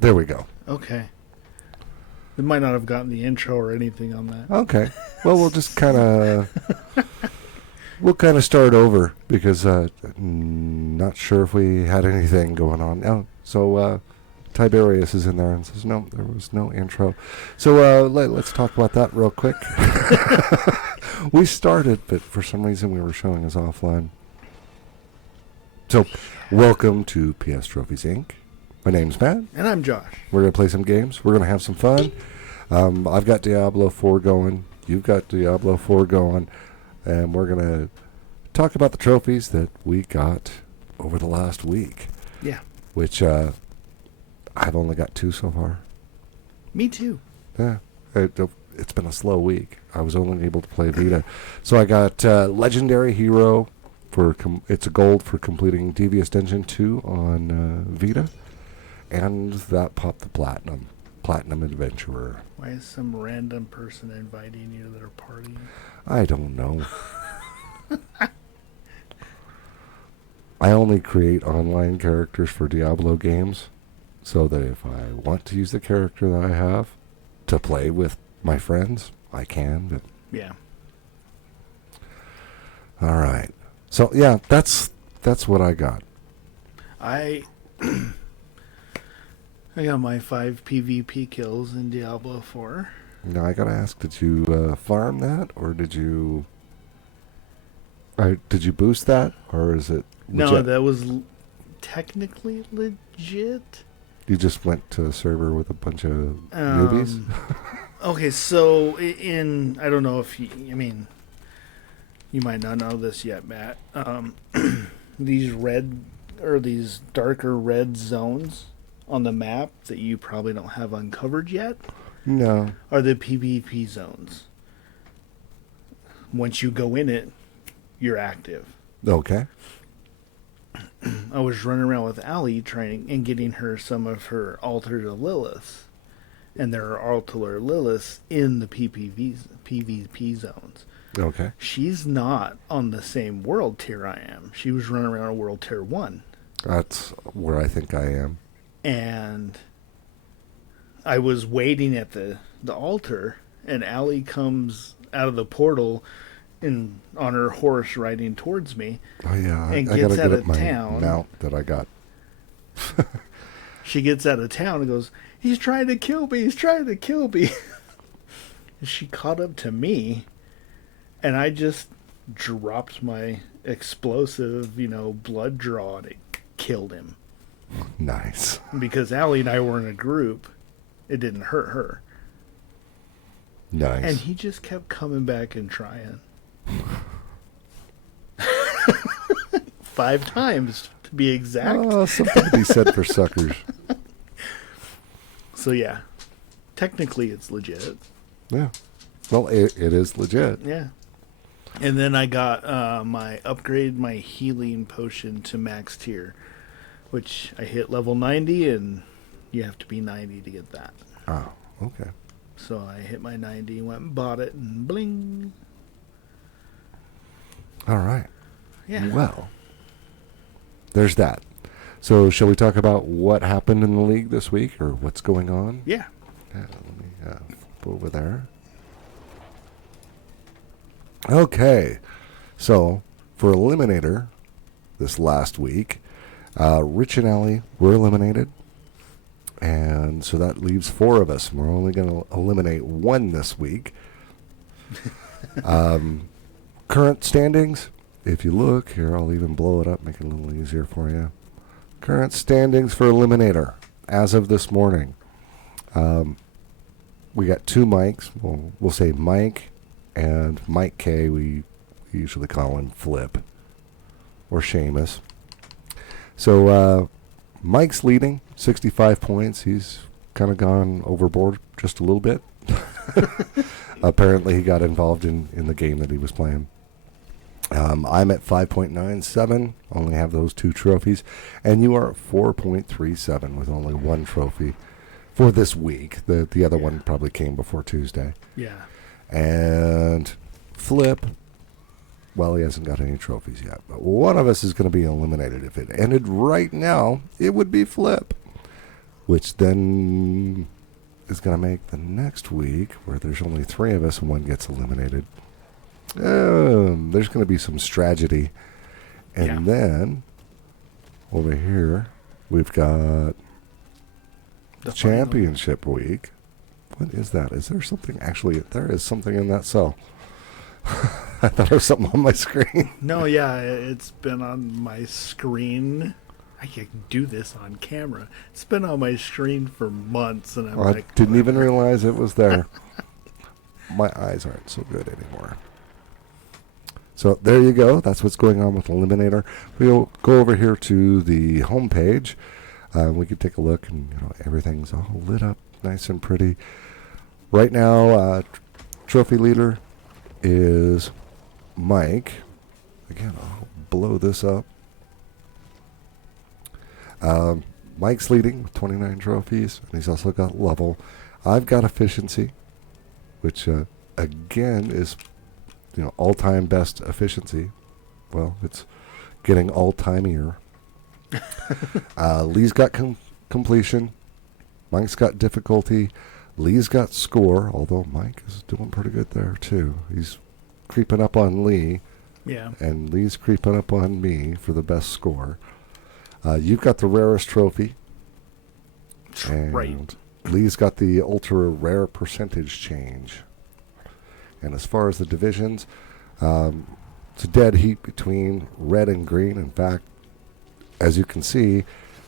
There we go. Okay. They might not have gotten the intro or anything on that. Okay. Well, we'll just kind of start over because not sure if we had anything going on. Oh, so Tiberius is in there and says no, there was no intro. So let's talk about that real quick. We started, but for some reason we were showing us offline. So, welcome to PS Trophies Inc. My name's Matt. And I'm Josh. We're going to play some games. We're going to have some fun. I've got Diablo 4 going. You've got Diablo 4 going. And we're going to talk about the trophies that we got over the last week. Yeah. Which I've only got 2 so far. Me too. Yeah. It's been a slow week. I was only able to play Vita. So I got Legendary Hero. It's a gold for completing Devious Dungeon 2 on Vita. And that popped the Platinum Adventurer. Why is some random person inviting you to their party? I don't know. I only create online characters for Diablo games so that if I want to use the character that I have to play with my friends, I can. But yeah. All right. So, yeah, that's what I got. I got my 5 PvP kills in Diablo 4. Now, I got to ask, did you farm that, or did you boost that, or is it legit? No, that was technically legit. You just went to a server with a bunch of newbies? Okay, so I don't know if you might not know this yet, Matt. These darker red zones on the map that you probably don't have uncovered yet No. are the PvP zones. Once you go in it, you're active. Okay. I was running around with Allie trying and getting her some of her Altar to Lilith. And there are Altar Liliths in the PvP zones. Okay. She's not on the same world tier I am. She was running around on world tier 1. That's where I think I am. And I was waiting at the altar, and Allie comes out of the portal on her horse riding towards me. Oh, yeah. And I gets gotta out get of my town. mount that I got. She gets out of town and goes, "He's trying to kill me. He's trying to kill me." She caught up to me, and I just dropped my explosive, blood draw, and it killed him. Nice. Because Allie and I were in a group, it didn't hurt her. Nice. And he just kept coming back and trying. 5 times, to be exact. Something to be said for suckers. So, yeah. Technically, it's legit. Yeah. Well, it is legit. Yeah. And then I got my healing potion to max tier, which I hit level 90, and you have to be 90 to get that. Oh, okay. So I hit my 90, went and bought it, and bling. All right. Yeah. Well, there's that. So shall we talk about what happened in the league this week, or what's going on? Yeah. Yeah, let me flip over there. Okay. So, for Eliminator, this last week, Rich and Allie were eliminated. And so that leaves 4 of us. We're only going to eliminate 1 this week. Current standings, if you look, here I'll even blow it up, make it a little easier for you. Current standings for Eliminator as of this morning. We got 2 Mikes. We'll say Mike and Mike K. We usually call him Flip or Seamus. So Mike's leading, 65 points. He's kind of gone overboard just a little bit. Apparently he got involved in the game that he was playing. I'm at 5.97, only have those 2 trophies. And you are at 4.37 with only 1 trophy for this week. The other one probably came before Tuesday. Yeah. And Flip, well, he hasn't got any trophies yet. But one of us is going to be eliminated. If it ended right now, it would be Flip. which then is going to make the next week, where there's only 3 of us and one gets eliminated, there's going to be some strategy. And then over here, we've got The championship week. What is that? Is there something? Actually, there is something in that cell. I thought there was something on my screen. No, yeah, it's been on my screen. I can do this on camera. It's been on my screen for months, and I'm I like, didn't even realize it was there. My eyes aren't so good anymore. So there you go. That's what's going on with Eliminator. We'll go over here to the home page. We can take a look, and everything's all lit up nice and pretty. Right now, trophy leader is Mike. Again, I'll blow this up. Mike's leading with 29 trophies, and he's also got level. I've got efficiency, which again is all-time best efficiency. Well, it's getting all-time-ier. Lee's got completion. Mike's got difficulty. Lee's got score, although Mike is doing pretty good there too. He's creeping up on Lee, yeah, and Lee's creeping up on me for the best score. You've got the rarest trophy. And right. Lee's got the ultra rare percentage change. And as far as the divisions, it's a dead heat between red and green. In fact, as you can see,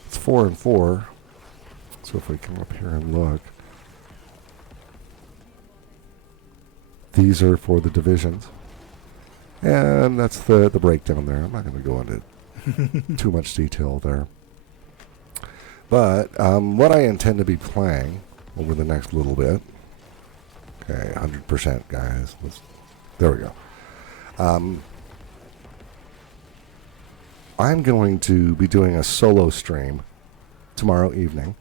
it's 4 and 4. So if we come up here and look, these are for the divisions. And that's the breakdown there. I'm not going to go into too much detail there. But what I intend to be playing over the next little bit, okay, 100% guys. There we go. I'm going to be doing a solo stream tomorrow evening,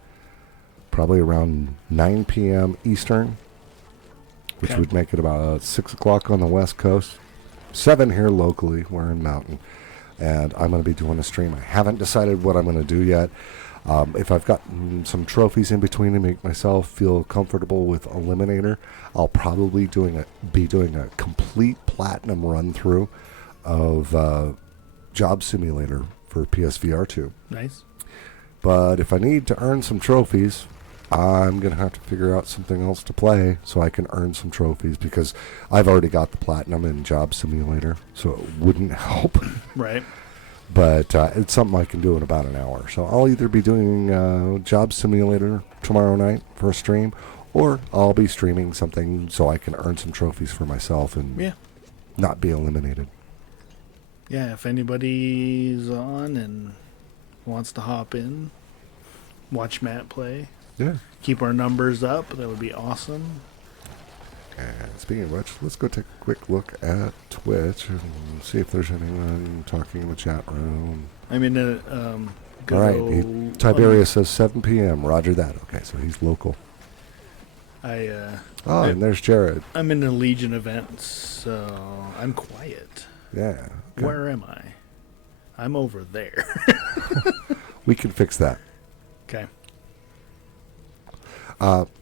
probably around 9 p.m. Eastern, which would make it about 6 o'clock on the West Coast, 7 here locally. We're in Mountain. And I'm going to be doing a stream. I haven't decided what I'm going to do yet. If I've got some trophies in between to make myself feel comfortable with Eliminator, I'll probably be doing a complete platinum run through of Job Simulator for PSVR 2. Nice. But if I need to earn some trophies, I'm going to have to figure out something else to play so I can earn some trophies, because I've already got the platinum in Job Simulator, so it wouldn't help. Right. But it's something I can do in about an hour. So I'll either be doing Job Simulator tomorrow night for a stream, or I'll be streaming something so I can earn some trophies for myself and not be eliminated. Yeah, if anybody's on and wants to hop in, watch Matt play, keep our numbers up, that would be awesome. And speaking of which, let's go take a quick look at Twitch and see if there's anyone talking in the chat room. I'm in a all right, Tiberius says 7 p.m. Roger that. Okay, so he's local. And there's Jared. I'm in a Legion event, so I'm quiet. Yeah. Okay. Where am I? I'm over there. We can fix that. Okay.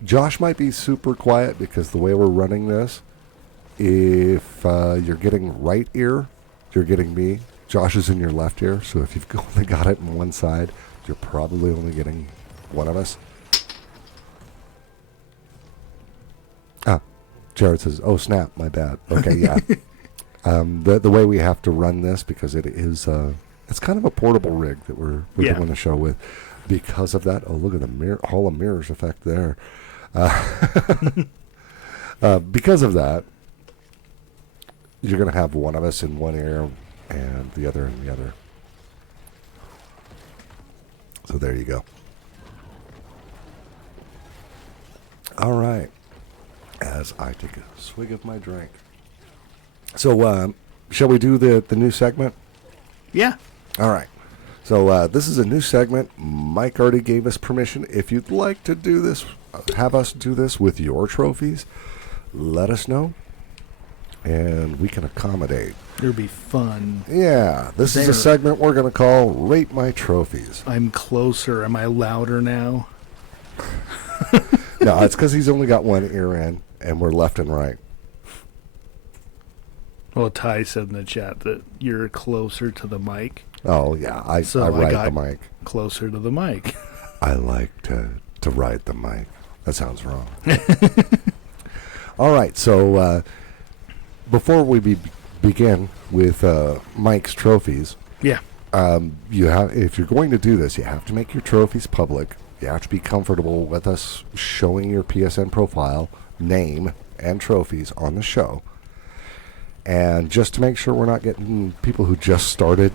Josh might be super quiet because the way we're running this, if you're getting right ear, you're getting me. Josh is in your left ear, so if you've only got it on one side, you're probably only getting one of us. Jared says, "Oh snap, my bad." Okay, yeah. The way we have to run this, because it is it's kind of a portable rig that we're doing the show with. Because of that, oh look at the Hall of Mirrors effect there. Because of that, you're going to have one of us in one ear and the other in the other. So there you go. All right. As I take a swig of my drink. So, shall we do the new segment? Yeah. All right. So this is a new segment. Mike already gave us permission. If you'd like to do this, have us do this with your trophies, let us know, and we can accommodate. It'll be fun. Yeah, this is a segment we're going to call Rate My Trophies. I'm closer. Am I louder now? No, it's because he's only got one ear in, and we're left and right. Well, Ty said in the chat that you're closer to the mic. Oh, yeah, I So I ride got- the mic. Closer to the mic. I like to ride the mic. That sounds wrong. All right, so before we begin with Mike's trophies, Yeah. you have, if you're going to do this, you have to make your trophies public. You have to be comfortable with us showing your PSN profile, name, and trophies on the show. And just to make sure we're not getting people who just started,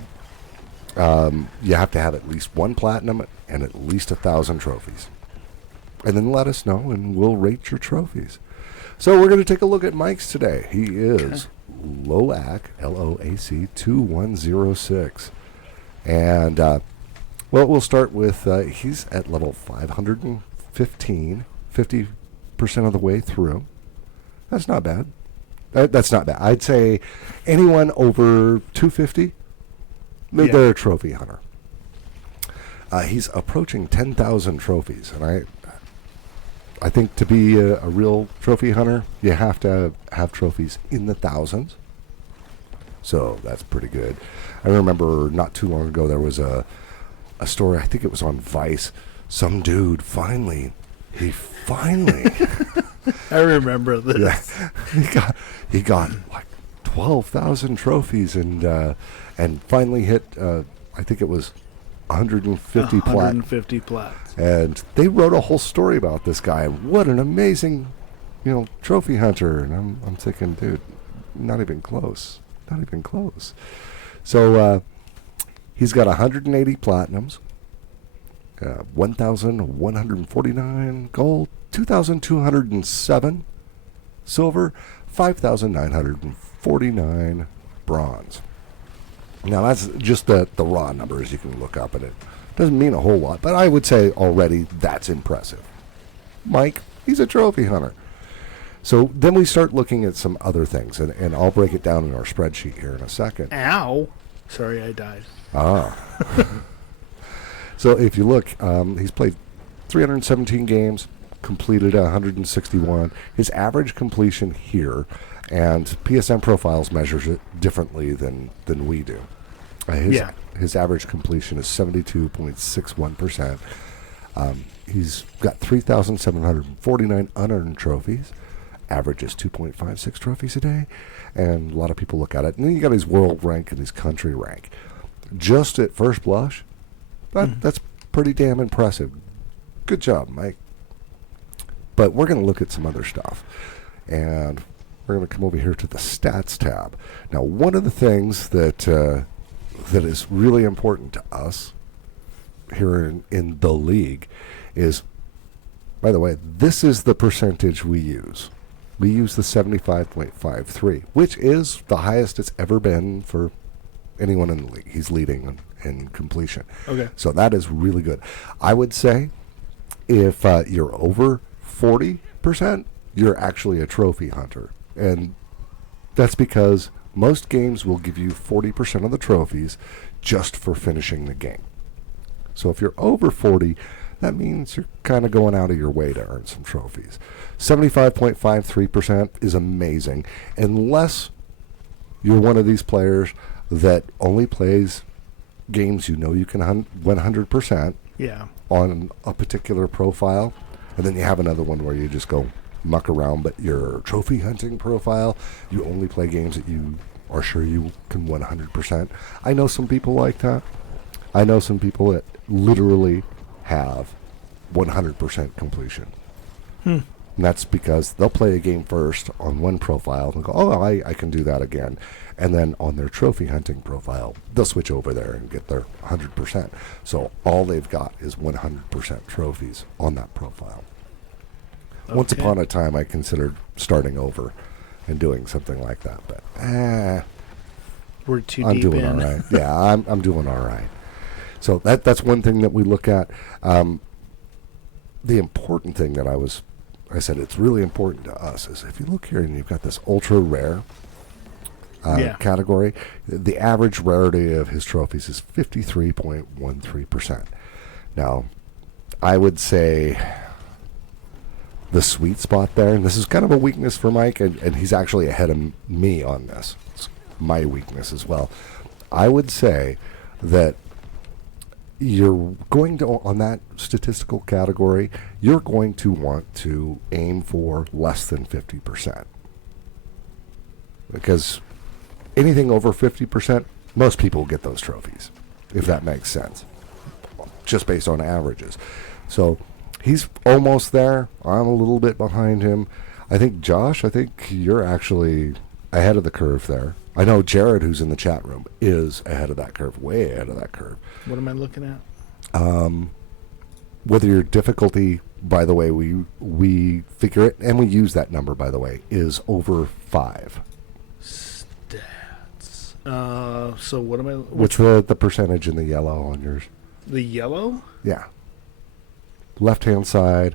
you have to have at least 1 platinum and at least 1,000 trophies. And then let us know, and we'll rate your trophies. So we're going to take a look at Mike's today. He is Loac, Loac 2106. And, well, we'll start with, he's at level 515, 50% of the way through. That's not bad. That's not bad. I'd say anyone over 250, they're a trophy hunter. He's approaching 10,000 trophies, and I think to be a real trophy hunter, you have to have trophies in the thousands. So that's pretty good. I remember not too long ago there was a story, I think it was on Vice. Some dude finally I remember this. yeah, he got like 12,000 trophies and finally hit I think it was 150 plat. 150 plats. And they wrote a whole story about this guy. What an amazing, trophy hunter. And I'm thinking, dude, not even close. Not even close. So he's got 180 platinums, 1,149 gold, 2,207 silver, 5,949 bronze. Now, that's just the raw numbers you can look up, and it doesn't mean a whole lot, but I would say already that's impressive. Mike, he's a trophy hunter. So then we start looking at some other things, and I'll break it down in our spreadsheet here in a second. Ow. Sorry, I died. So if you look, he's played 317 games, completed 161. His average completion here, and PSN Profiles measures it differently than we do. His average completion is 72.61%. He's got 3,749 unearned trophies. Average is 2.56 trophies a day. And a lot of people look at it. And then you got his world rank and his country rank. Just at first blush, that's pretty damn impressive. Good job, Mike. But we're going to look at some other stuff. And we're going to come over here to the stats tab. Now, one of the things that is really important to us here in the league is, by the way, this is the percentage we use. We use the 75.53, which is the highest it's ever been for anyone in the league. He's leading in completion. Okay. So that is really good. I would say if you're over 40%, you're actually a trophy hunter. And that's because most games will give you 40% of the trophies just for finishing the game. So if you're over 40, that means you're kind of going out of your way to earn some trophies. 75.53% is amazing, unless you're one of these players that only plays games you know you can 100% on a particular profile, and then you have another one where you just go muck around, but your trophy hunting profile, you only play games that you are sure you can 100%. I know some people like that. I know some people that literally have 100% completion. And that's because they'll play a game first on one profile and go, oh, I can do that again. And then on their trophy hunting profile, they'll switch over there and get their 100%. So all they've got is 100% trophies on that profile. Okay. Once upon a time, I considered starting over and doing something like that. But we're too I'm deep doing in. all right. Yeah, I'm doing all right. So that's one thing that we look at. The important thing that I said it's really important to us is if you look here and you've got this ultra rare category, the average rarity of his trophies is 53.13%. Now, I would say the sweet spot there. And this is kind of a weakness for Mike, and he's actually ahead of me on this. It's my weakness as well. I would say that you're going to, on that statistical category, you're going to want to aim for less than 50%. Because anything over 50%, most people get those trophies, if that makes sense, just based on averages. So he's almost there. I'm a little bit behind him. I think, Josh, you're actually ahead of the curve there. I know Jared, who's in the chat room, is ahead of that curve, way ahead of that curve. What am I looking at? Whether your difficulty, by the way, we figure it, and we use that number, by the way, is over 5. Stats. So what am I... What's the percentage in the yellow on yours? The yellow? Yeah. Left-hand side.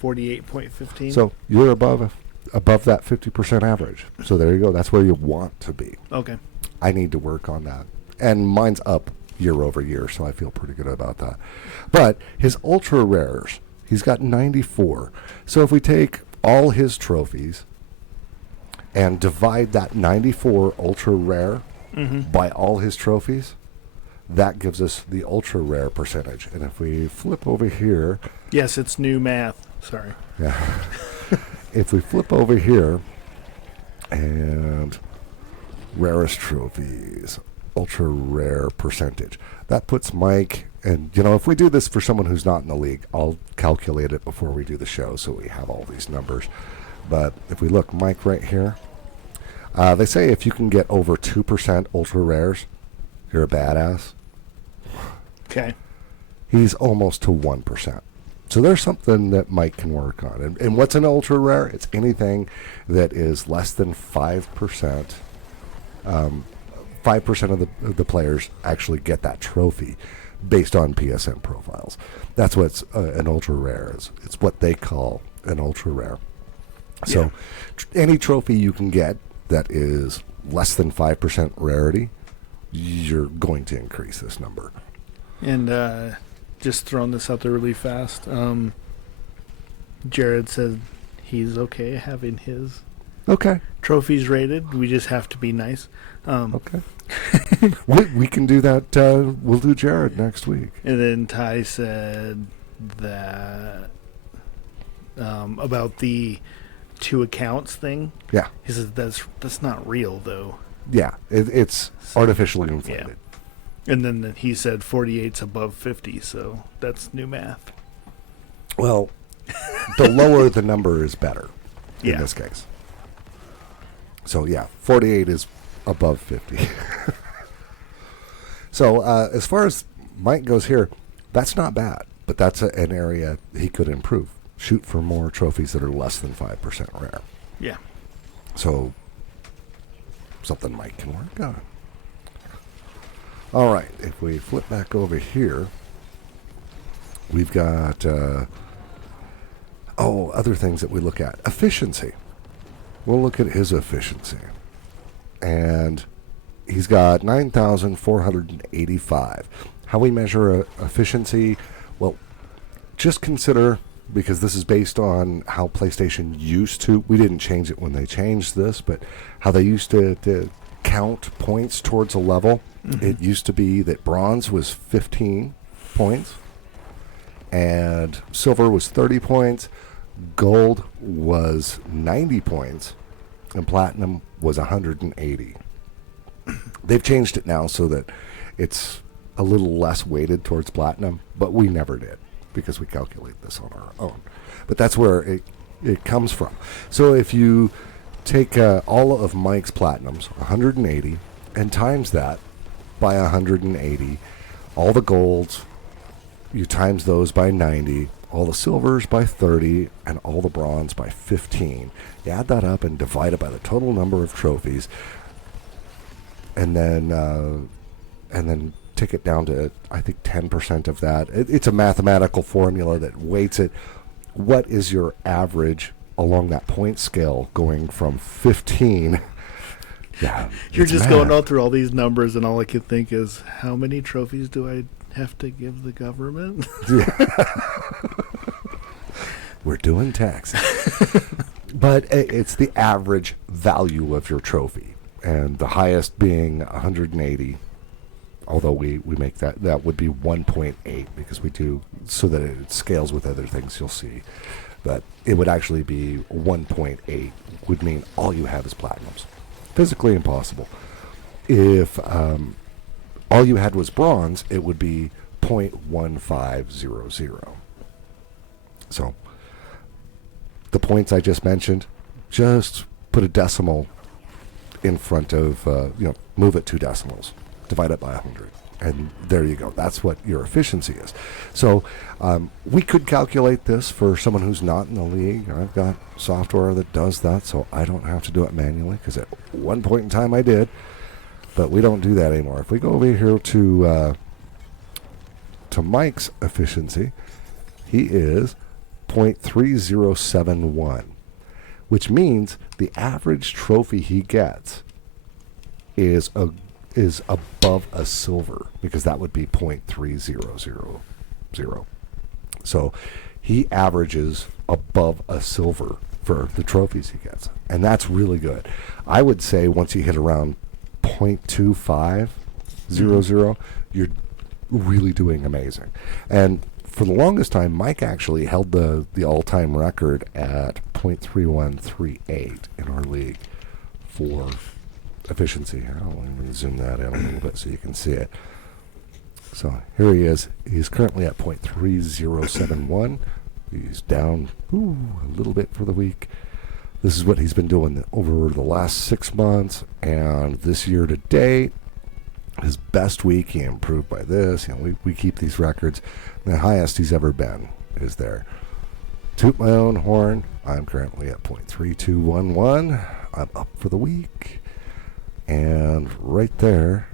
48.15. So you're above that 50% average. So there you go. That's where you want to be. Okay. I need to work on that. And mine's up year over year, so I feel pretty good about that. But his ultra rares, he's got 94. So if we take all his trophies and divide that 94 ultra rare by all his trophies, that gives us the ultra rare percentage. And if we flip over here... Yes, it's new math. Sorry. Yeah. If we flip over here and rarest trophies, ultra rare percentage, that puts Mike, and if we do this for someone who's not in the league, I'll calculate it before we do the show so we have all these numbers. But if we look, Mike right here, they say if you can get over 2% ultra rares, you're a badass. Okay. He's almost to 1%. So there's something that Mike can work on. And what's an ultra rare? It's anything that is less than 5%. 5% of the players actually get that trophy based on PSN profiles. That's what's an ultra rare is. It's what they call an ultra rare. So any trophy you can get that is less than 5% rarity, you're going to increase this number. And just throwing this out there really fast, Jared said he's okay having his trophies rated. We just have to be nice. Okay. we can do that. We'll do Jared next week. And then Ty said that about the 2 accounts thing. Yeah. He says that's not real though. Yeah, it's artificially inflated. Yeah. And then he said 48's above 50, so that's new math. Well, the lower the number is better in Yeah. this case. So, 48 is above 50. So, as far as Mike goes here, that's not bad, but that's an area he could improve. Shoot for more trophies that are less than 5% rare. Yeah. So, something Mike can work on. All right, if we flip back over here, we've got, other things that we look at. Efficiency. We'll look at his efficiency. And he's got 9,485. How we measure efficiency? Well, just consider, because this is based on how PlayStation used to, we didn't change it when they changed this, but how they used to count points towards a level. Mm-hmm. It used to be that bronze was 15 points, and silver was 30 points, gold was 90 points, and platinum was 180. They've changed it now so that it's a little less weighted towards platinum, but we never did because we calculate this on our own. But that's where it comes from. So if you take all of Mike's platinums, 180, and times that by 180, all the golds, you times those by 90, all the silvers by 30, and all the bronze by 15. You add that up and divide it by the total number of trophies, and then take it down to, I think, 10% of that. It's a mathematical formula that weights it. What is your average along that point scale going from 15? Yeah, you're just going all through all these numbers, and all I can think is, how many trophies do I have to give the government? We're doing taxes. But it's the average value of your trophy. And the highest being 180. Although we make that would be 1.8 because we do so that it scales with other things you'll see. But it would actually be 1.8 would mean all you have is platinums. Physically impossible. If all you had was bronze, it would be 0.1500. So the points I just mentioned, just put a decimal in front of, move it 2 decimals. Divide it by 100. And there you go. That's what your efficiency is. So we could calculate this for someone who's not in the league. I've got software that does that, so I don't have to do it manually, because at one point in time I did. But we don't do that anymore. If we go over here to Mike's efficiency, he is 0.3071, which means the average trophy he gets is above a silver, because that would be 0.3000. So he averages above a silver for the trophies he gets, and that's really good. I would say once you hit around 0.2500, you're really doing amazing. And for the longest time, Mike actually held the all-time record at 0.3138 in our league for efficiency. I'll even zoom that in a little bit so you can see it. So here he is. He's currently at 0.3071. He's down a little bit for the week. This is what he's been doing over the last 6 months, and this year to date, his best week, he improved by this. We keep these records. The highest he's ever been is there. Toot my own horn. I'm currently at 0.3211. I'm up for the week. And right there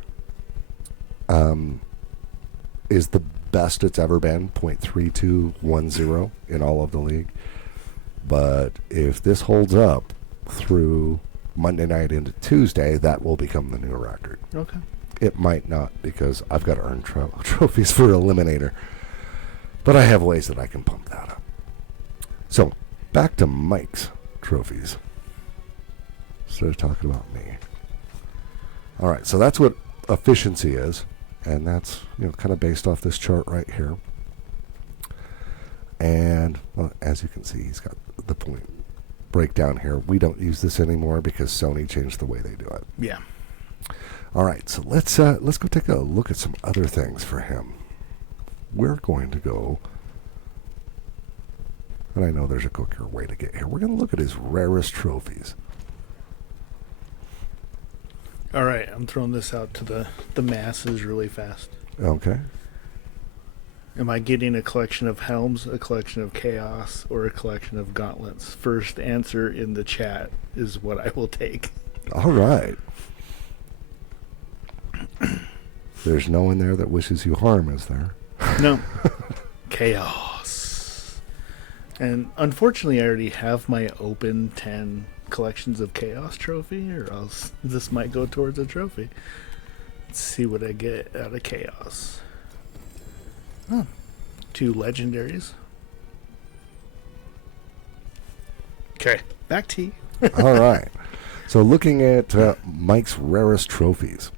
is the best it's ever been, 0.3210 in all of the league. But if this holds up through Monday night into Tuesday, that will become the new record. Okay. It might not, because I've got to earn trophies for Eliminator. But I have ways that I can pump that up. So, back to Mike's trophies. Instead of talking about me. All right, so that's what efficiency is. And that's, kind of based off this chart right here. And, well, as you can see, he's got the point breakdown here. We don't use this anymore because Sony changed the way they do it. Yeah. All right, so let's go take a look at some other things for him. We're going to go, and I know there's a quicker way to get here. We're going to look at his rarest trophies. All right, I'm throwing this out to the masses really fast. Okay. Am I getting a collection of helms, a collection of chaos, or a collection of gauntlets? First answer in the chat is what I will take. All right. There's no one there that wishes you harm, is there? No. Chaos. And unfortunately, I already have my open 10 collections of chaos trophy, or else this might go towards a trophy. Let's see what I get out of chaos. Oh, 2 legendaries. Okay, back to you. All right. So looking at Mike's rarest trophies.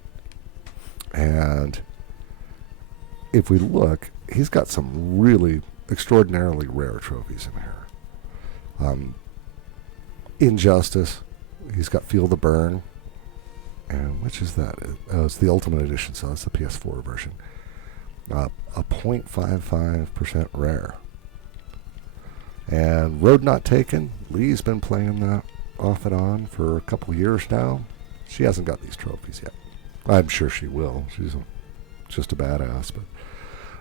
And if we look, he's got some really extraordinarily rare trophies in here. Injustice. He's got Feel the Burn. And which is that? It's the Ultimate Edition, so that's the PS4 version. A 0.55% rare. And Road Not Taken. Lee's been playing that off and on for a couple years now. She hasn't got these trophies yet. I'm sure she will. She's just a badass.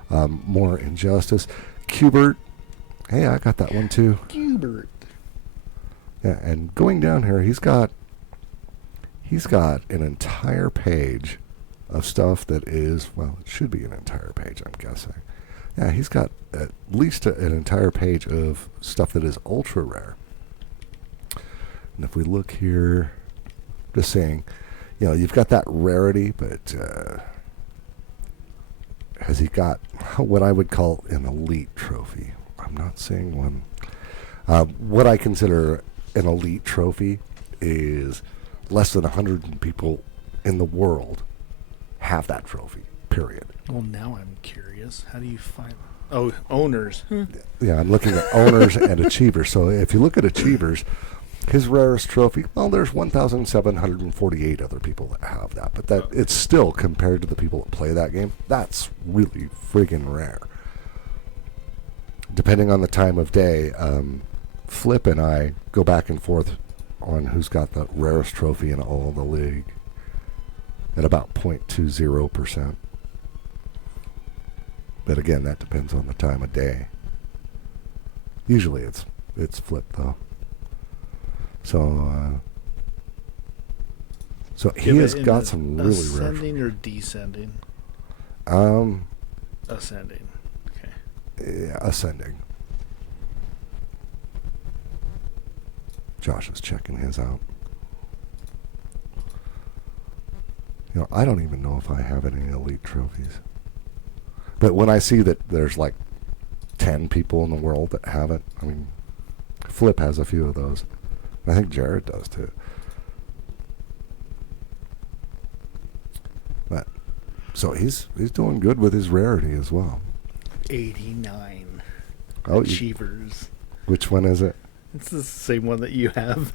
But more Injustice. Qbert. Hey, I got that one too. Qbert. Yeah, and going down here, he's got an entire page of stuff that is, well, it should be an entire page, I'm guessing. Yeah, he's got at least an entire page of stuff that is ultra rare. And if we look here, just saying, you've got that rarity, but has he got what I would call an elite trophy? I'm not seeing one. What I consider an elite trophy is less than 100 people in the world have that trophy, period. Well, now I'm curious. How do you find... Oh, owners. Yeah, I'm looking at owners and achievers. So if you look at achievers, his rarest trophy, well, there's 1,748 other people that have that. But that it's still, compared to the people that play that game, that's really friggin' rare. Depending on the time of day, Flip and I go back and forth on who's got the rarest trophy in all the league at about 0.20%. But again, that depends on the time of day. Usually it's Flip, though. So he has got some really rare. Ascending or descending? Ascending. Okay. Yeah, ascending. Josh is checking his out. You know, I don't even know if I have any elite trophies. But when I see that there's like 10 people in the world that have it, I mean, Flip has a few of those. I think Jared does too. But so he's doing good with his rarity as well. 89 Oh, achievers. Which one is it? It's the same one that you have.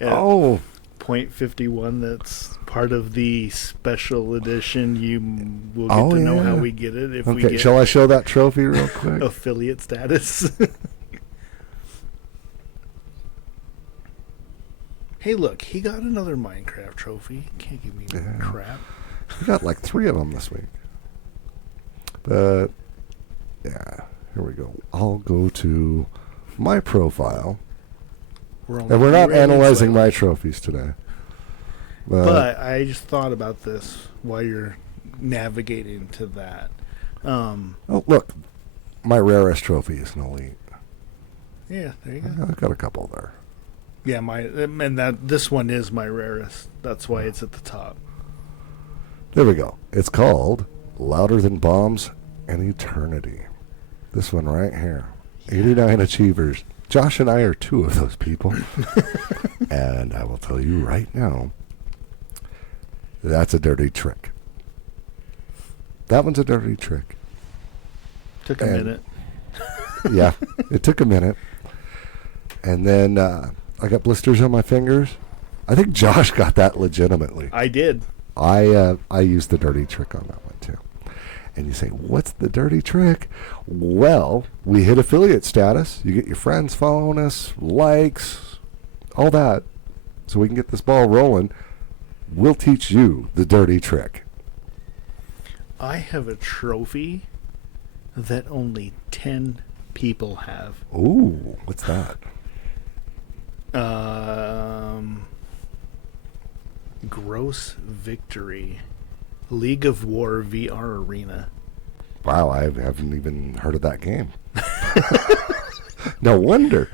Oh, 0.51. That's part of the special edition. You will get Oh, to know yeah. how we get it if we okay. get Shall I show that trophy real quick? affiliate status. Hey, look, he got another Minecraft trophy. Can't give me Yeah. crap. We got like 3 of them this week. But yeah, here we go. I'll go to my profile. only And we're not really analyzing slightly- my trophies today. But I just thought about this while you're navigating to that. oh, look, my rarest trophy is an elite. Yeah, there you go. I've got a couple there. Yeah, this one is my rarest. That's why it's at the top. There we go. It's called Louder Than Bombs and Eternity. This one right here. 89 achievers. Josh and I are 2 of those people. And I will tell you right now, that's a dirty trick. That one's a dirty trick. Took a And- minute. Yeah, it took a minute. And then I got blisters on my fingers. I think Josh got that legitimately. I did. I used the dirty trick on that one too. And you say, what's the dirty trick? Well, we hit affiliate status. You get your friends following us, likes, all that. So we can get this ball rolling. We'll teach you the dirty trick. I have a trophy that only 10 people have. Ooh, what's that? Gross Victory. League of War VR Arena. Wow, I haven't even heard of that game. No wonder.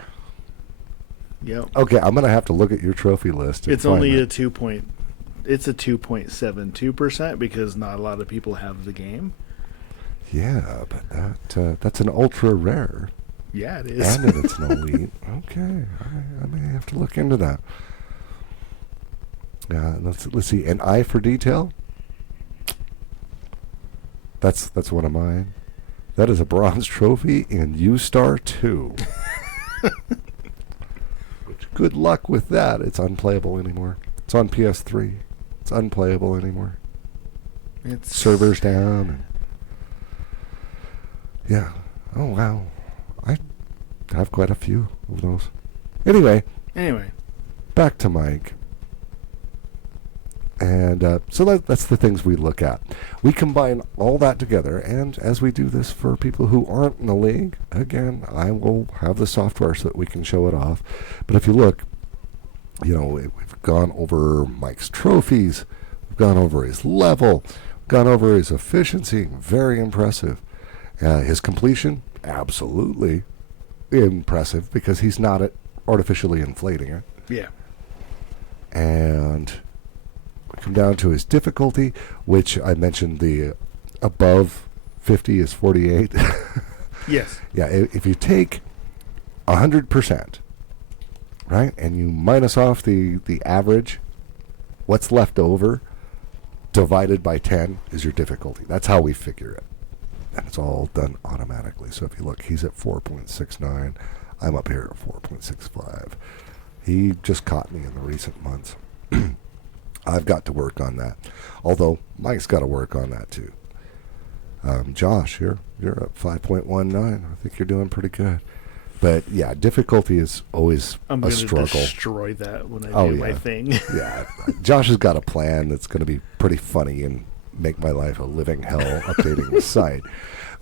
Yep. Okay, I'm going to have to look at your trophy list. and It's find only that. It's a 2.72% because not a lot of people have the game. Yeah, but that's an ultra rare. Yeah, it is. And it's an elite. Okay, I may have to look into that. Let's see. An eye for detail. That's one of mine. That is a bronze trophy in U-Star 2. Which, good luck with that. It's unplayable anymore. It's on PS3. It's unplayable anymore. It's Servers down. And yeah. Oh wow. I have quite a few of those. Anyway, back to Mike. And so that's the things we look at. We combine all that together, and as we do this for people who aren't in the league, again, I will have the software so that we can show it off. But if you look, we've gone over Mike's trophies, we've gone over his level, gone over his efficiency, very impressive. His completion, absolutely impressive, because he's not artificially inflating it. Yeah. And we come down to his difficulty, which I mentioned the above 50 is 48. Yes. Yeah, if you take 100%, right? And you minus off the average, what's left over, divided by 10 is your difficulty. That's how we figure it. And it's all done automatically. So if you look, he's at 4.69. I'm up here at 4.65. He just caught me in the recent months. I've got to work on that. Although Mike's got to work on that too. Josh, you're at 5.19. I think you're doing pretty good. But yeah, difficulty is always I'm a going to struggle. destroy that when I do my thing. Yeah, Josh has got a plan that's going to be pretty funny and make my life a living hell updating the site.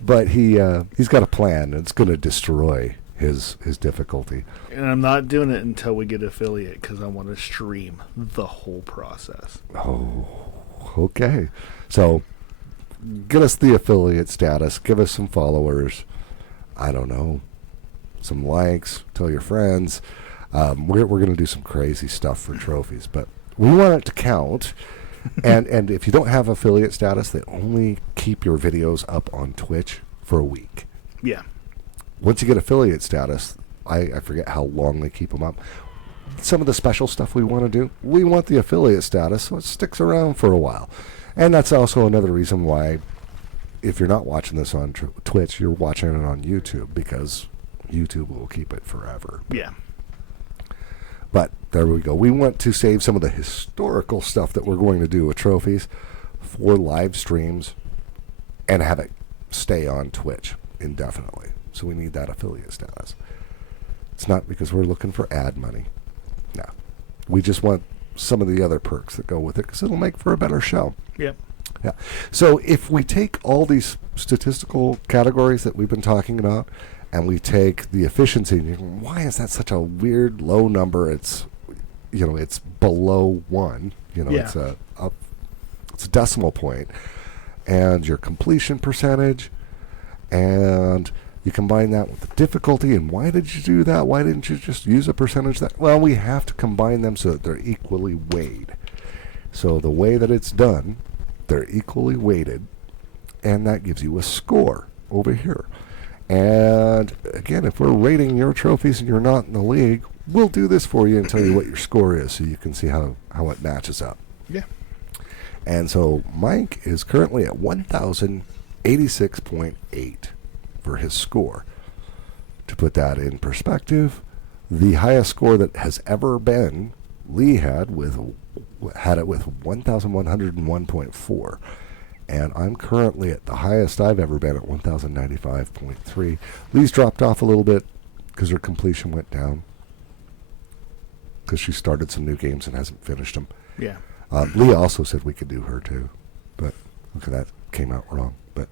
But he's got a plan that's going to destroy his difficulty. And I'm not doing it until we get affiliate because I want to stream the whole process. Oh, okay. So get us the affiliate status. Give us some followers. I don't know. Some likes. Tell your friends. We're going to do some crazy stuff for trophies. But we want it to count. And if you don't have affiliate status, they only keep your videos up on Twitch for a week. Yeah. Once you get affiliate status, I forget how long they keep them up. Some of the special stuff we want to do, we want the affiliate status so it sticks around for a while. And that's also another reason why, if you're not watching this on Twitch, you're watching it on YouTube, because YouTube will keep it forever. Yeah. But there we go. We want to save some of the historical stuff that we're going to do with trophies for live streams and have it stay on Twitch indefinitely. So we need that affiliate status. It's not because we're looking for ad money. No. We just want some of the other perks that go with it because it'll make for a better show. Yep. Yeah. So if we take all these statistical categories that we've been talking about and we take the efficiency, and you go, why is that such a weird low number? It's, it's below 1. Yeah. It's a decimal point. And your completion percentage, and you combine that with the difficulty. And why did you do that? Why didn't you just use a percentage that? Well, we have to combine them so that they're equally weighed. So the way that it's done, they're equally weighted, and that gives you a score over here. And again, if we're rating your trophies and you're not in the league, we'll do this for you and tell you what your score is so you can see how it matches up. Yeah. And so Mike is currently at 1,086.8 for his score. To put that in perspective, the highest score that has ever been, Lee had it with 1,101.4. And I'm currently at the highest I've ever been at 1,095.3. Lee's dropped off a little bit because her completion went down because she started some new games and hasn't finished them. Yeah. Lee also said we could do her too, but okay, that came out wrong. But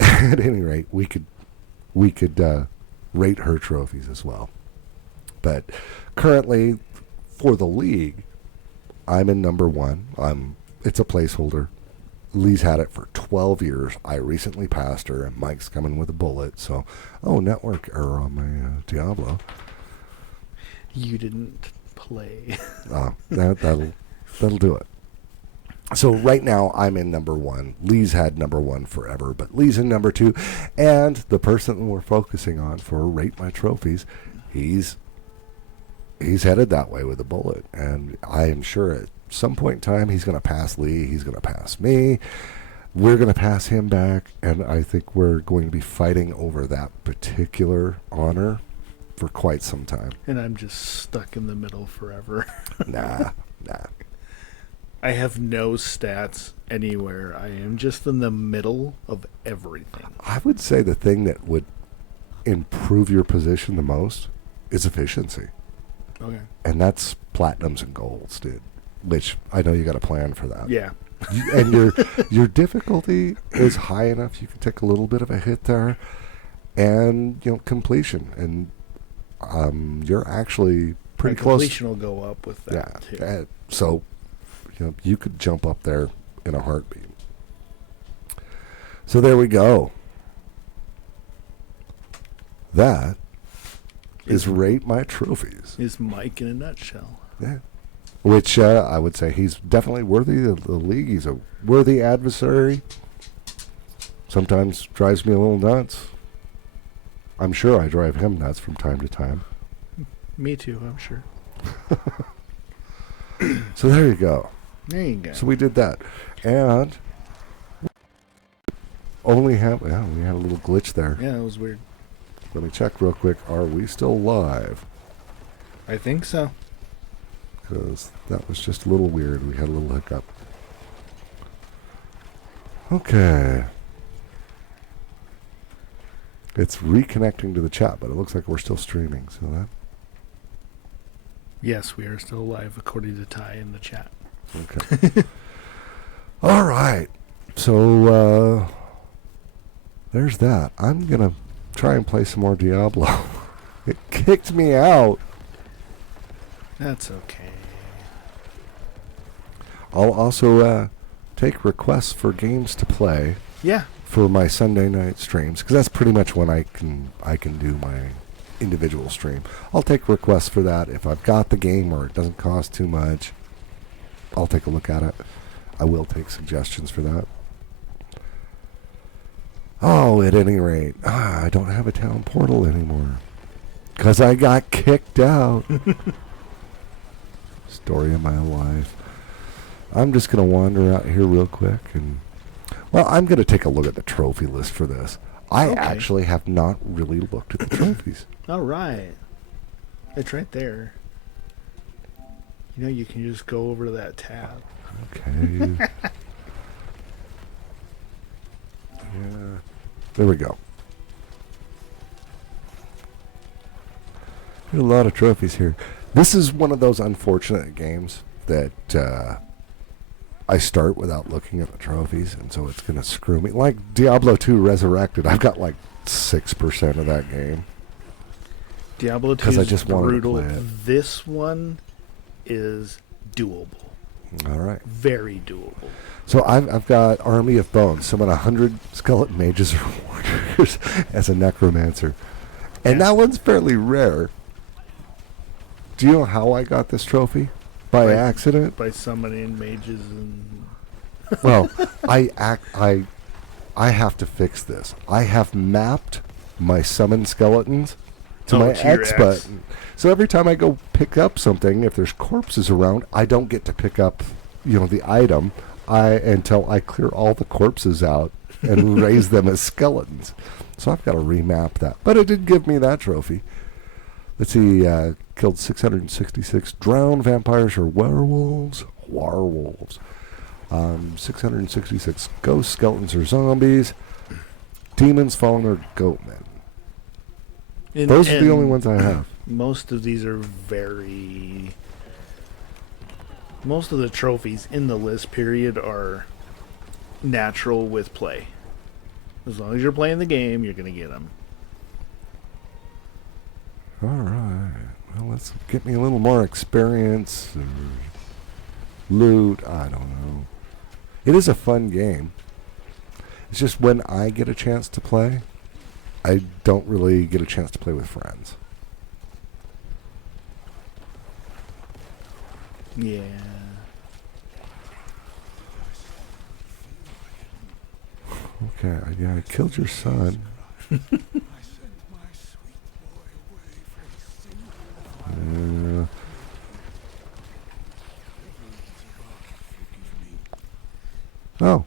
at any rate, we could rate her trophies as well. But currently, for the league, I'm in number 1. It's a placeholder. Lee's had it for 12 years. I recently passed her, and Mike's coming with a bullet. So, network error on my Diablo. You didn't play. That'll do it. So right now I'm in number 1. Lee's had number 1 forever, but Lee's in number 2. And the person that we're focusing on for Rate My Trophies, he's headed that way with a bullet. And I am sure at some point in time he's going to pass Lee. He's going to pass me. We're going to pass him back. And I think we're going to be fighting over that particular honor for quite some time. And I'm just stuck in the middle forever. Nah. I have no stats anywhere. I am just in the middle of everything. I would say the thing that would improve your position the most is efficiency. Okay. And that's platinums and golds, dude. Which I know you got a plan for that. Yeah. And your difficulty is high enough you can take a little bit of a hit there, and completion, and you're actually pretty My close. completion will go up with that too. So you could jump up there in a heartbeat. So there we go. That is Rate My Trophies. Is Mike in a nutshell. Yeah. Which I would say he's definitely worthy of the league. He's a worthy adversary. Sometimes drives me a little nuts. I'm sure I drive him nuts from time to time. Me too, I'm sure. So there you go. There you go. So we did that. And only have, we had a little glitch there. Yeah, it was weird. Let me check real quick. Are we still live? I think so. Because that was just a little weird. We had a little hiccup. Okay. It's reconnecting to the chat, but it looks like we're still streaming. So that. Yes, we are still live according to Ty in the chat. Okay. All right. So there's that. I'm going to try and play some more Diablo. It kicked me out. That's okay. I'll also take requests for games to play Yeah. for my Sunday night streams, because that's pretty much when I can do my individual stream. I'll take requests for that. If I've got the game or it doesn't cost too much, I'll take a look at it. I will take suggestions for that. Oh, at any rate, I don't have a town portal anymore because I got kicked out. Story of my life. I'm just going to wander out here real quick and, well, I'm going to take a look at the trophy list for this. I Okay. actually have not really looked at the trophies. All right. It's right there. You know, you can just go over to that tab. Okay. Yeah. There we go. There's a lot of trophies here. This is one of those unfortunate games that I start without looking at the trophies, and so it's going to screw me. Like Diablo 2 Resurrected, I've got like 6% of that game. Diablo 2 'Cause I is just wanted to brutal. play it. This one is doable. All right. Very doable. So I've got Army of Bones. Summon 100 skeleton mages or warriors as a necromancer. And Yeah. that one's fairly rare. Do you know how I got this trophy? By accident? By summoning mages and... Well, I have to fix this. I have mapped my summon skeletons to my to your X X. button. So every time I go pick up something, if there's corpses around, I don't get to pick up, the item until I clear all the corpses out and raise them as skeletons. So I've got to remap that. But it did give me that trophy. Let's see, killed 666 drowned vampires or werewolves. 666 ghost skeletons or zombies. Demons, fallen, or goatmen. Those are the only ones I have. Most of these are very... Most of the trophies in the list period are natural with play. As long as you're playing the game, you're going to get them. All right. Well, let's get me a little more experience or loot. I don't know. It is a fun game. It's just when I get a chance to play, I don't really get a chance to play with friends. Yeah. Okay, I killed your son. Oh,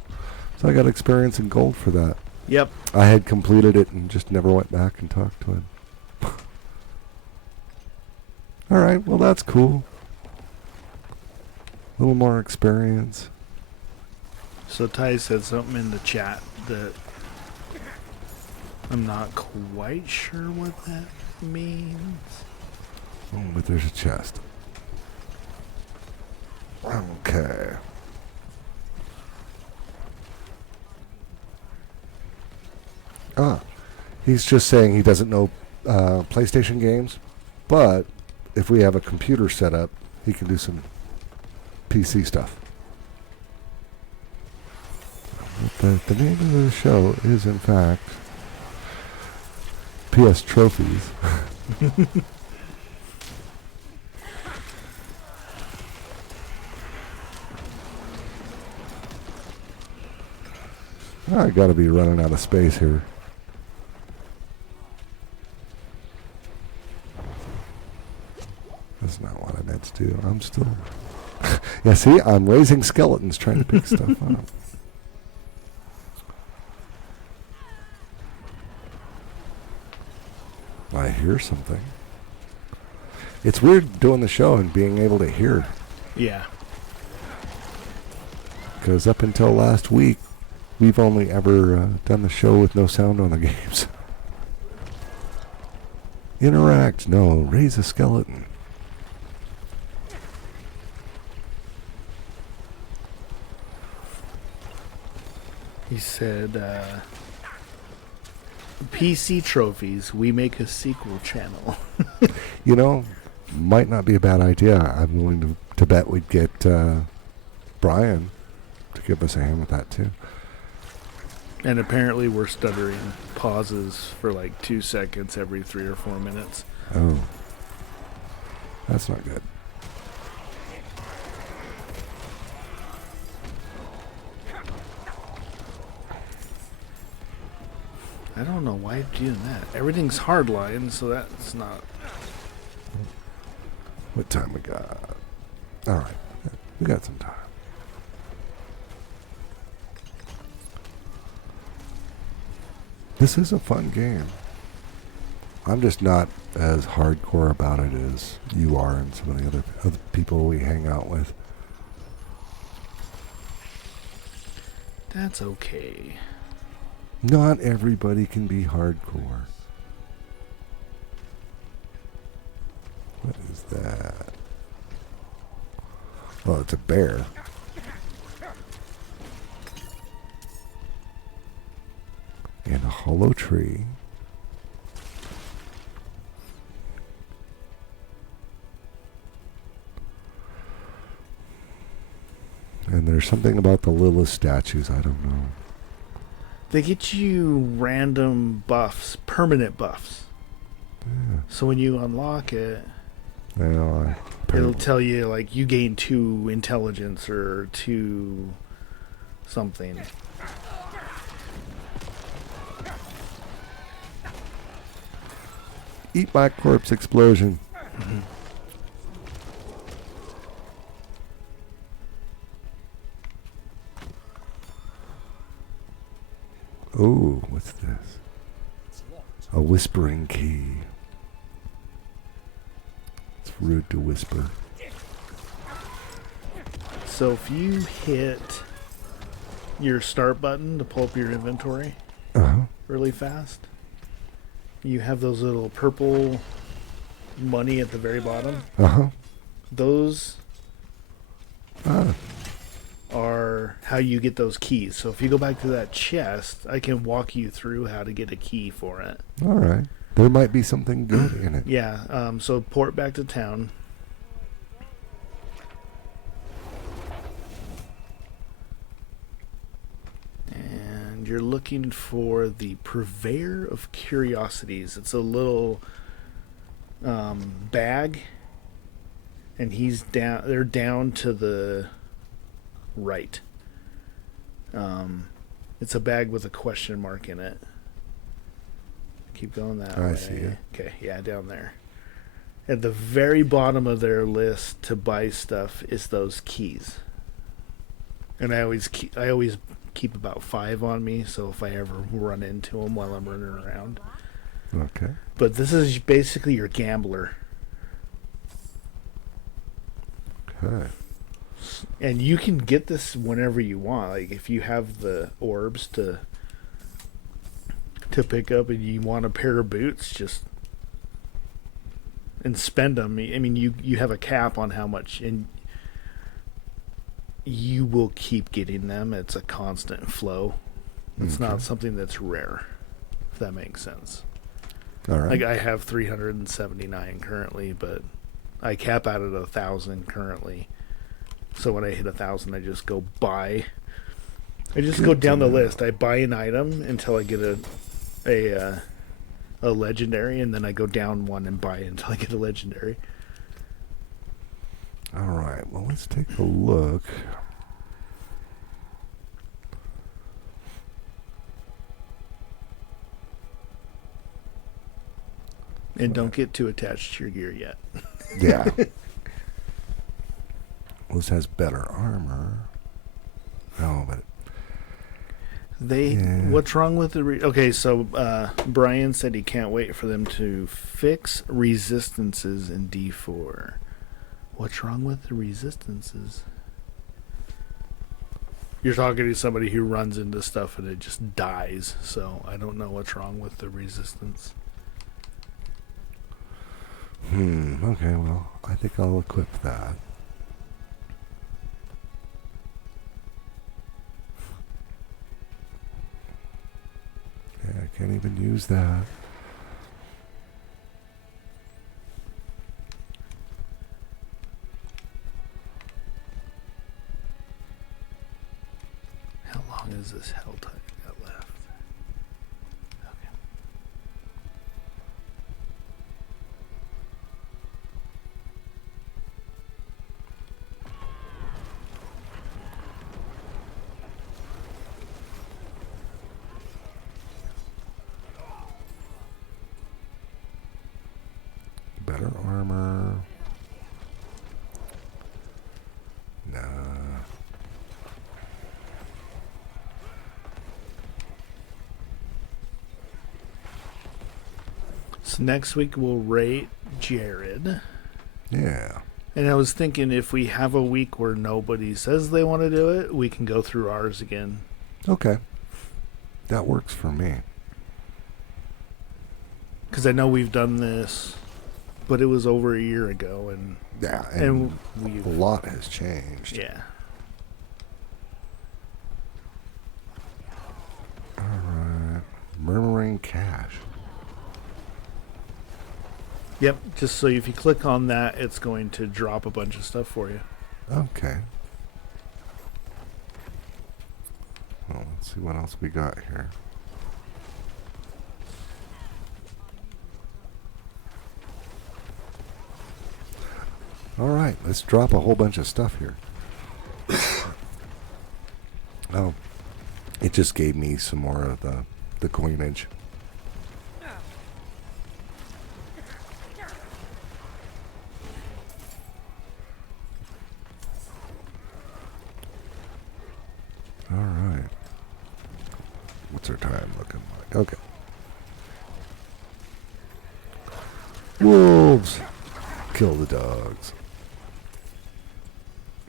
so I got experience in gold for that. Yep. I had completed it and just never went back and talked to him. All right, well, that's cool. A little more experience. So Ty said something in the chat that I'm not quite sure what that means. Oh, but there's a chest. Okay. He's just saying he doesn't know PlayStation games, but if we have a computer set up, he can do some PC stuff. The name of the show is, in fact, PS Trophies. I gotta be running out of space here. do. I'm still. Yeah, see, I'm raising skeletons trying to pick stuff up. I hear something. It's weird doing the show and being able to hear. Yeah. Because up until last week, we've only ever done the show with no sound on the games. Interact. No, raise a skeleton. He said, PC trophies, we make a sequel channel. You know, might not be a bad idea. I'm willing to bet we'd get Brian to give us a hand with that too. And apparently we're stuttering pauses for like 2 seconds every 3 or 4 minutes. Oh. That's not good. I don't know why you're doing that. Everything's hardline, so that's not... What time we got? All right. We got some time. This is a fun game. I'm just not as hardcore about it as you are and some of the other people we hang out with. That's okay. Not everybody can be hardcore. What is that? Well, it's a bear. In a hollow tree. And there's something about the Lilith statues, I don't know. They get you random buffs, permanent buffs. Yeah. So when you unlock it, Well, it'll tell you like you gain 2 intelligence or 2 something. Eat my corpse explosion. Mm-hmm. Oh, what's this? A whispering key. It's rude to whisper. So if you hit your start button to pull up your inventory Uh-huh. really fast, you have those little purple money at the very bottom. Uh-huh. Those Ah, are how you get those keys. So if you go back to that chest, I can walk you through how to get a key for it. all right. There might be something good in it. Yeah, so port back to town. And you're looking for the Purveyor of Curiosities. It's a little bag, and he's down. They're down to the right. It's a bag with a question mark in it. Keep going that way. I see it. Okay, yeah, down there. At the very bottom of their list to buy stuff is those keys. And I always keep about 5 on me, so if I ever run into them while I'm running around. Okay. But this is basically your gambler. Okay. And you can get this whenever you want. Like if you have the orbs to pick up and you want a pair of boots, just and spend them. I mean, you have a cap on how much, and you will keep getting them. It's a constant flow. It's Okay. not something that's rare, if that makes sense. All right. Like I have 379 currently, but I cap out at 1,000 currently. So when I hit 1,000, I just go buy. I just go Good down to the know. list. I buy an item until I get a legendary, and then I go down one and buy it until I get a legendary. All right. Well, let's take a look. And don't get too attached to your gear yet. Yeah. This has better armor. No, but What's wrong with the? Okay, so Brian said he can't wait for them to fix resistances in D4. What's wrong with the resistances? You're talking to somebody who runs into stuff and it just dies. So I don't know what's wrong with the resistance. Okay, well, I think I'll equip that. Yeah, I can't even use that. How long is this hell time got left? Okay. Better armor. Nah. So next week we'll rate Jared. Yeah. And I was thinking if we have a week where nobody says they want to do it, we can go through ours again. Okay. That works for me. Because I know we've done this, but it was over a year ago, and Yeah, and we've a lot has changed. yeah. Alright. Murmuring Cache. Yep. Just so if you click on that, it's going to drop a bunch of stuff for you. Okay. Well, let's see what else we got here. Alright, let's drop a whole bunch of stuff here. Oh, it just gave me some more of the coinage. Alright. What's our time looking like? Okay. Wolves! Kill the dogs.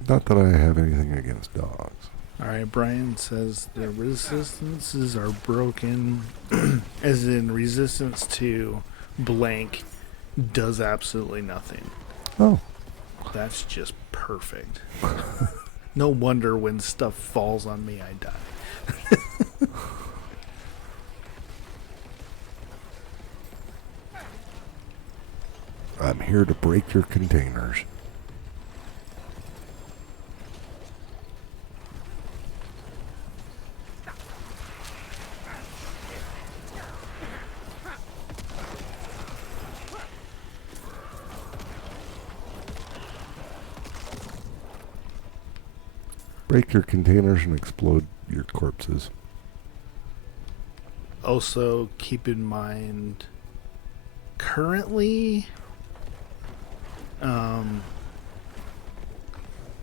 Not that I have anything against dogs. All right. Brian says the resistances are broken, as in resistance to blank does absolutely nothing. Oh. That's just perfect. No wonder when stuff falls on me, I die. I'm here to break your containers. Break your containers and explode your corpses. Also, keep in mind, currently,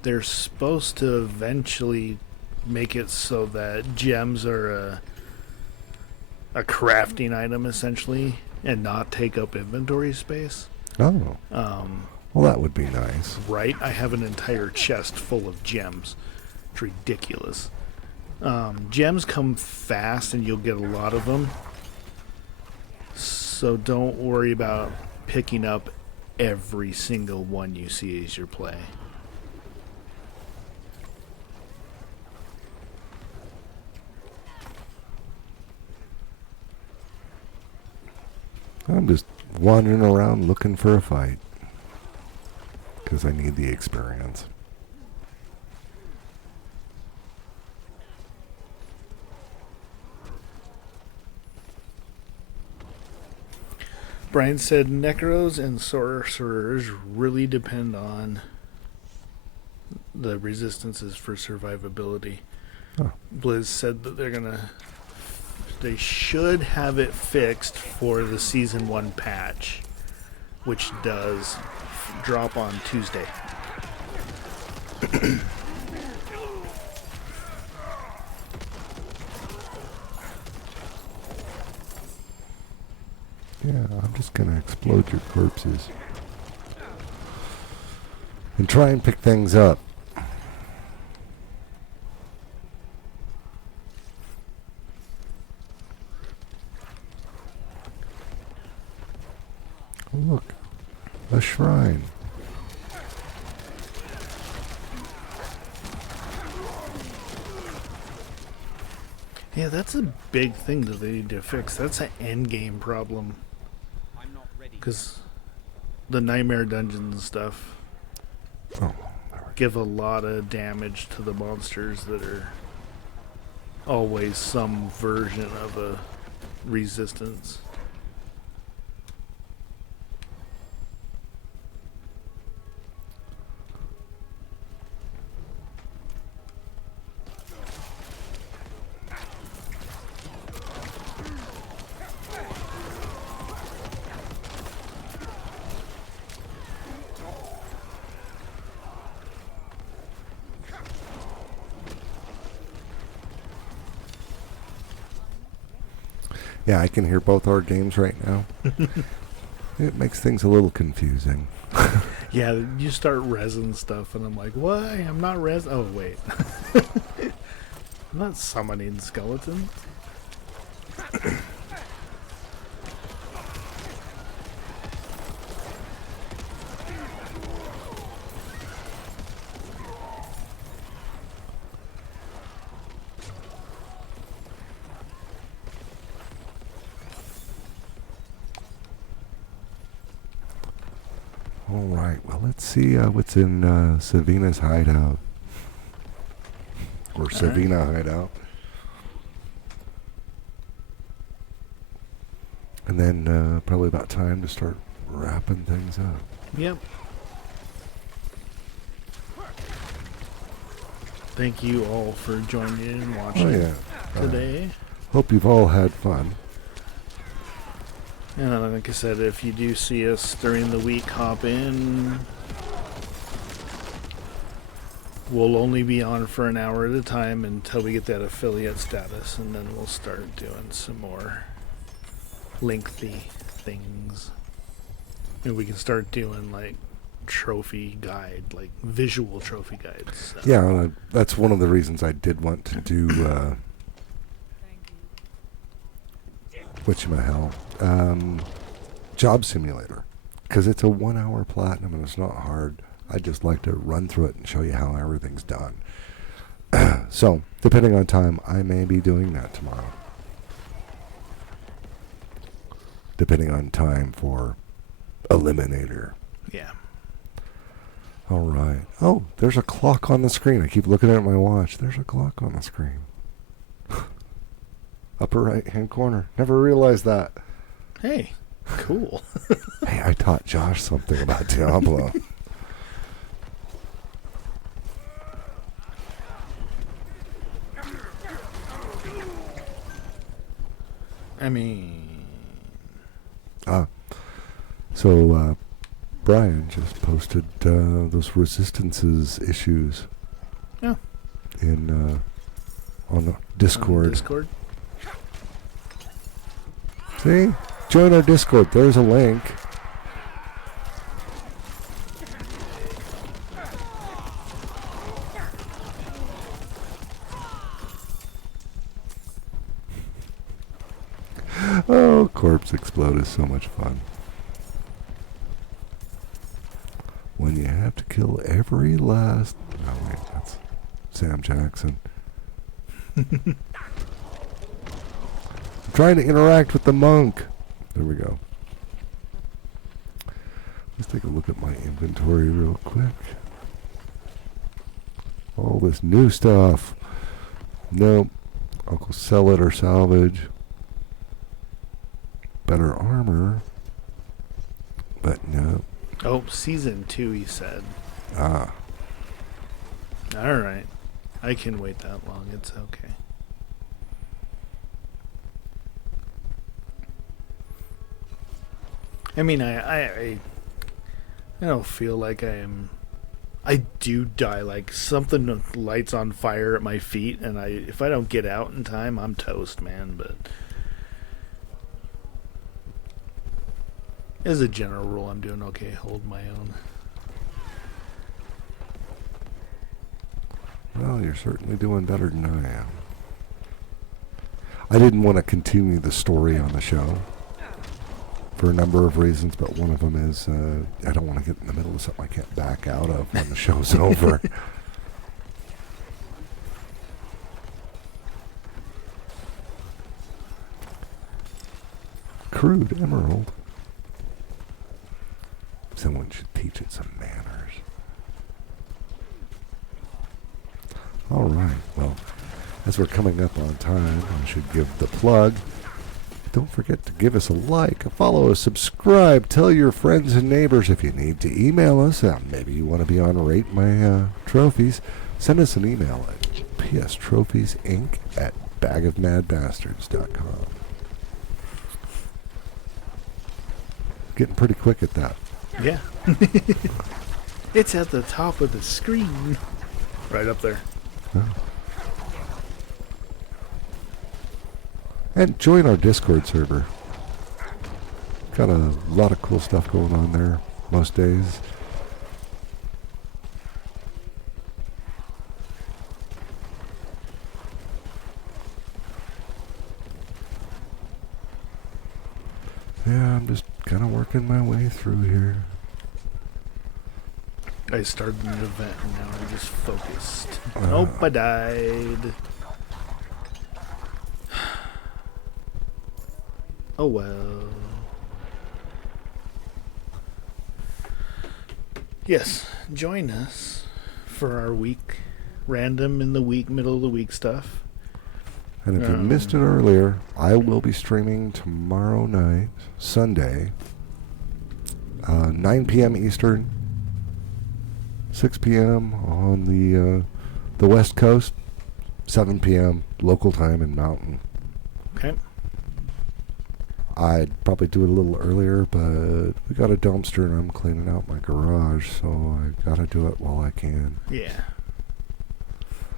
they're supposed to eventually make it so that gems are a crafting item, essentially, and not take up inventory space. Oh. Well, that would be nice. Right? I have an entire chest full of gems. It's ridiculous. Gems come fast and you'll get a lot of them. So don't worry about picking up every single one you see as your play. I'm just wandering around looking for a fight. Because I need the experience. Brian said Necros and Sorcerers really depend on the resistances for survivability. Oh. Blizz said that they should have it fixed for the Season 1 patch, which does drop on Tuesday. Yeah, I'm just gonna explode your corpses. And try and pick things up. Oh, look. A shrine. Yeah, that's a big thing that they need to fix. That's an end game problem. Because the nightmare dungeons and stuff Oh, give a lot of damage to the monsters that are always some version of a resistance. yeah, I can hear both our games right now. It makes things a little confusing. Yeah, you start resin stuff, and I'm like, why? I'm not res. Oh, wait. I'm not summoning skeletons. All right, well, let's see what's in Savina's hideout. Or Savina hideout. And then probably about time to start wrapping things up. Yep. Thank you all for joining in and watching Oh, yeah. today. Hope you've all had fun. And like I said, if you do see us during the week, hop in. We'll only be on for an hour at a time until we get that affiliate status, and then we'll start doing some more lengthy things. And we can start doing like trophy guide, like visual trophy guides. So. Yeah, that's one of the reasons I did want to do whatchamahell, Job Simulator, because it's a 1 hour platinum and it's not hard. I'd just like to run through it and show you how everything's done. So, depending on time, I may be doing that tomorrow. Depending on time for Eliminator. Yeah. All right. Oh, there's a clock on the screen. I keep looking at my watch. There's a clock on the screen. Upper right-hand corner. Never realized that. Hey, cool. Hey, I taught Josh something about Diablo. I mean, So, Brian just posted those resistances issues. Oh. In on the Discord. Discord. See? Join our Discord. There's a link. Oh, Corpse Explode is so much fun. When you have to kill every last... Oh, wait, that's Sam Jackson. I'm trying to interact with the monk. There we go. Let's take a look at my inventory real quick. All this new stuff. Nope. I'll go sell it or salvage. Better armor. But no. Oh, season 2, he said. Ah. Alright. I can wait that long. It's okay. I mean, I don't feel like I am I do die. Like something lights on fire at my feet, and if I don't get out in time, I'm toast, man. But as a general rule, I'm doing okay. Hold my own. Well, you're certainly doing better than I am. I didn't want to continue the story on the show for a number of reasons, but one of them is I don't want to get in the middle of something I can't back out of when the show's over. Crude emerald. Someone should teach it some manners. All right, well, as we're coming up on time, I should give the plug. Don't forget to give us a like, a follow, a subscribe. Tell your friends and neighbors if you need to email us. Maybe you want to be on Rate My Trophies. Send us an email at pstropiesinc@bagofmadbastards.com. Getting pretty quick at that. Yeah. It's at the top of the screen. Right up there. Huh? And join our Discord server. Got a lot of cool stuff going on there most days. Yeah, I'm just kind of working my way through here. I started an event and now I'm just focused. Nope, I died. Oh well. Yes, join us for our week, random in the week, middle of the week stuff. And if you missed it earlier, I will be streaming tomorrow night, Sunday, 9 p.m. Eastern, 6 p.m. on the West Coast, 7 p.m. local time in Mountain. Okay. I'd probably do it a little earlier, but we got a dumpster and I'm cleaning out my garage, so I gotta do it while I can. Yeah.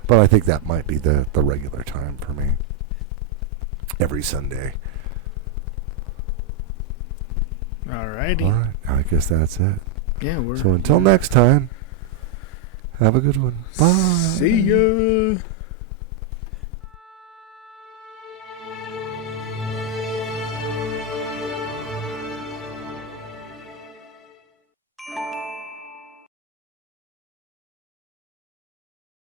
But I think that might be the regular time for me. Every Sunday. Alrighty. All right, I guess that's it. Yeah, So until next time, have a good one. Bye. See ya.